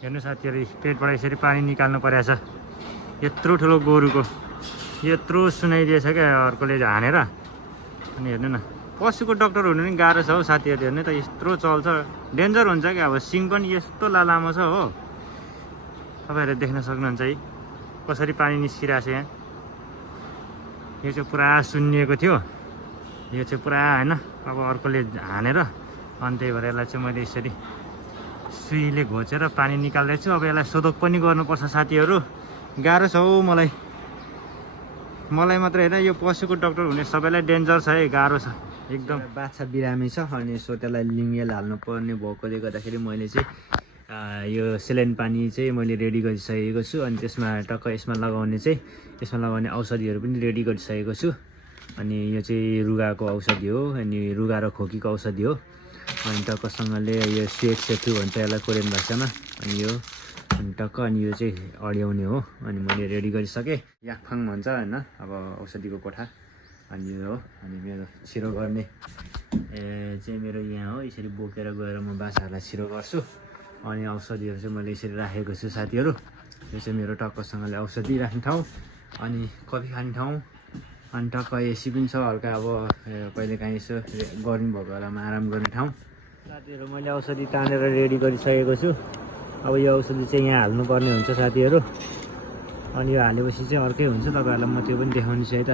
हेर्नु साथीहरू पेटबाट यसरी पानी निकाल्नु परेछ यत्रो ठुलो गोरुको यत्रो सुनाइदिएछ क्या अर्कोले हानेर अनि हेर्नु न पशुको डाक्टर हुनु नि गाह्रो छ हौ साथीहरू हेर्नु त यत्रो चल्छ डेन्जर हुन्छ क्या अब सिङ पनि यस्तो लामो छ हो तपाईँहरू देख्न सक्नुहुन्छ है कसरी पानी निस्किरहेछ यहाँ यो चाहिँ पुरा सुन्निएको थियो यो चाहिँ पुरा होइन अब अर्कोले हानेर अनि त्यही भएर यसलाई चाहिँ मैले यसरी सुईले घोचेर पानी निकाल्दैछु अब यसलाई सोधोक पनि गर्नुपर्छ साथीहरू गाह्रो छ हौ मलाई मात्र होइन यो पशुको डाक्टर हुने सबैलाई डेन्जर छ है गाह्रो छ एकदम बाछा बिरामी छ अनि सो त्यसलाई लिङ्गेल हाल्नुपर्ने भएकोले गर्दाखेरि मैले चाहिँ यो सेलाइन पानी चाहिँ मैले रेडी गरिसकेको छु अनि त्यसमा टक्क यसमा लगाउने औषधिहरू पनि रेडी गरिसकेको छु अनि यो चाहिँ रुगाको औषधि हो अनि रुगा र खोकीको औषधि हो अनि टक्कसँगले यो सेतु भन्छ यसलाई कोरियन भाषामा अनि यो अनि टक्क अनि यो चाहिँ अड्याउने हो अनि मैले रेडी गरिसकेँ याकफाङ भन्छ होइन अब औषधिको कोठा अनि यो हो अनि मेरो छिरो गर्ने चाहिँ मेरो यहाँ हो यसरी बोकेर गएर म बाछाहरूलाई छिरो गर्छु अनि औषधिहरू चाहिँ मैले यसरी राखेको छु साथीहरू यो चाहिँ मेरो टक्कसँगले औषधि राख्ने ठाउँ अनि कफी खाने ठाउँ अनि टक्क एसी पनि छ हल्का अब कहिलेकाहीँ यसो गर्मी भएको बेलामा आराम गर्ने ठाउँ साथीहरू मैले औषधि तानेर रेडी गरिसकेको छु अब यो औषधि चाहिँ यहाँ हाल्नुपर्ने हुन्छ साथीहरू अनि यो हालेपछि चाहिँ अर्कै हुन्छ तपाईँहरूलाई म त्यो पनि देखाउने छु है त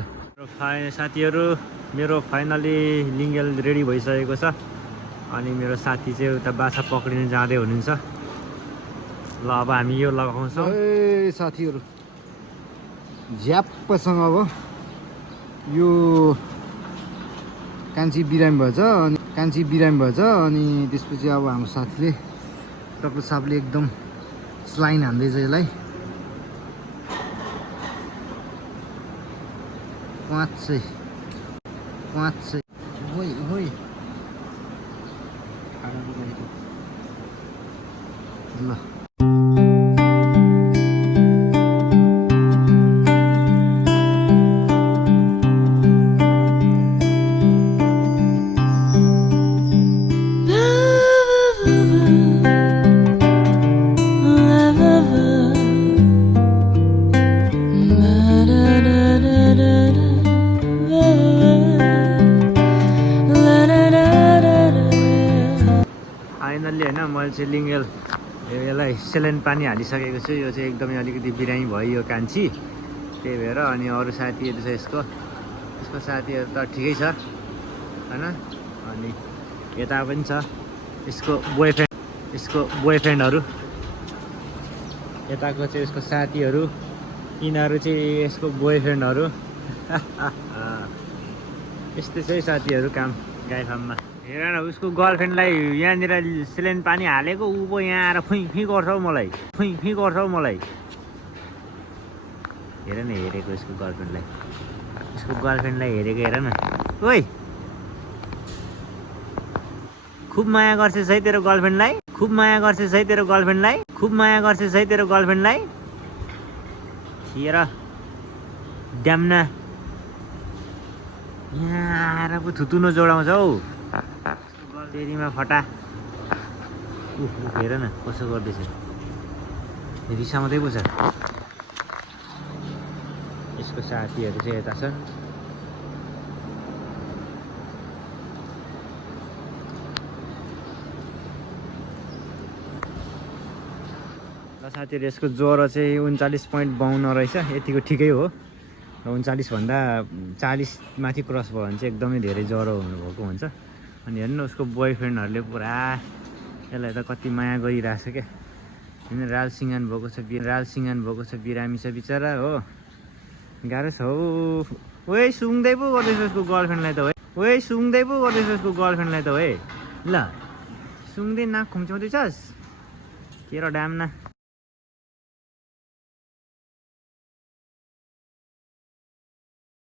साथीहरू मेरो फाइनली लिङ्गेल रेडी भइसकेको छ अनि मेरो साथी चाहिँ उता बाछा पक्रिन जाँदै हुनुहुन्छ ल अब हामी यो लगाउँछौँ ए साथीहरू झ्याप्पसँग अब यो कान्छी बिरामी भएछ अनि त्यसपछि अब हाम्रो साथीले डाक्टर साहबले एकदम स्लाइन हान्दैछ यसलाई पाँच सय ल फाइनल्ली होइन मैले चाहिँ लिङ्गेल यसलाई सेलाइन पानी हालिसकेको छु यो चाहिँ एकदमै अलिकति बिरामी भयो यो कान्छी त्यही भएर अनि अरू साथीहरू चाहिँ यसको साथीहरू त ठिकै छ होइन अनि यता पनि छ यसको बोयफ्रेन्डहरू यताको चाहिँ यसको साथीहरू यिनीहरू चाहिँ यसको बोयफ्रेन्डहरू यस्तै चाहिँ साथीहरू काम गाई फार्ममा हेर न उसको गर्लफ्रेन्डलाई यहाँनिर सेलाइन पानी हालेको ऊ पो यहाँ आएर फुइँ गर्छ हौ मलाई हेर न हेरेको उसको गर्लफ्रेन्डलाई हेरेको हेर न ओइ खुब माया गर्छस् है तेरो गर्लफ्रेन्डलाई हेर ड्याम्ना यहाँ आएर पो थुतुनो जोडाउँछ हौ तेरीमा फटा हेर न कसो गर्दैछ रिसाउँदै पो छ यसको साथीहरू चाहिँ यता छन् साथीहरू यसको ज्वरो चाहिँ 39.52 रहेछ यतिको ठिकै हो 39 भन्दा 40 माथि क्रस भयो भने चाहिँ एकदमै धेरै ज्वरो हुनुभएको हुन्छ अनि हेर्नु उसको बोयफ्रेन्डहरूले पुरा यसलाई त कति माया गरिरहेछ क्या होइन राल सिँगान भएको छ बिरामी छ बिचरा हो गाह्रो छ हौ ओए सुँग्दै पो गर्दैछ उसको गर्लफ्रेन्डलाई त ल सुँग्दै नाक खुम्चाउँदैछस् तेरो डाम्ना